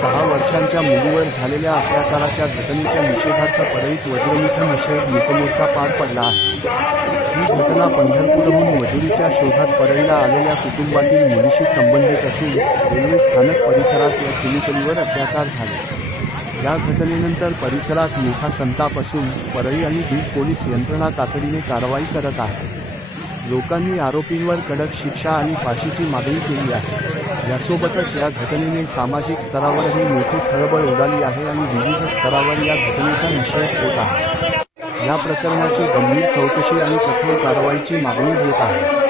सहा वर्षांच्या मुलीवर झालेल्या अत्याचाराच्या घटनेच्या निषेधार्थ परळीत वज्रमुख निषेध लोकमोर्चा पार पडला आहे. ही घटना पंढरपूरहून मजुरीच्या शोधात परळीला आलेल्या कुटुंबातील मुलीशी संबंधित असून रेल्वे स्थानक परिसरात या चिमुकलीवर अत्याचार झाले. या घटनेनंतर परिसरात मोठा संताप असून परळी आणि बीड पोलीस यंत्रणा तातडीने कारवाई करत आहे लोकांनी आरोपींवर कडक शिक्षा आणि फाशीची मागणी केली आहे. यासोबतच या घटनेने सामाजिक स्तरावरही मोठी खळबळ उडाली आहे आणि विविध स्तरावर या घटनेचा निषेध होत आहे. या प्रकरणाची गंभीर चौकशी आणि कठोर कारवाईची मागणी होत आहे.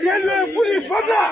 রেলওয়ে পুলিশ বদলা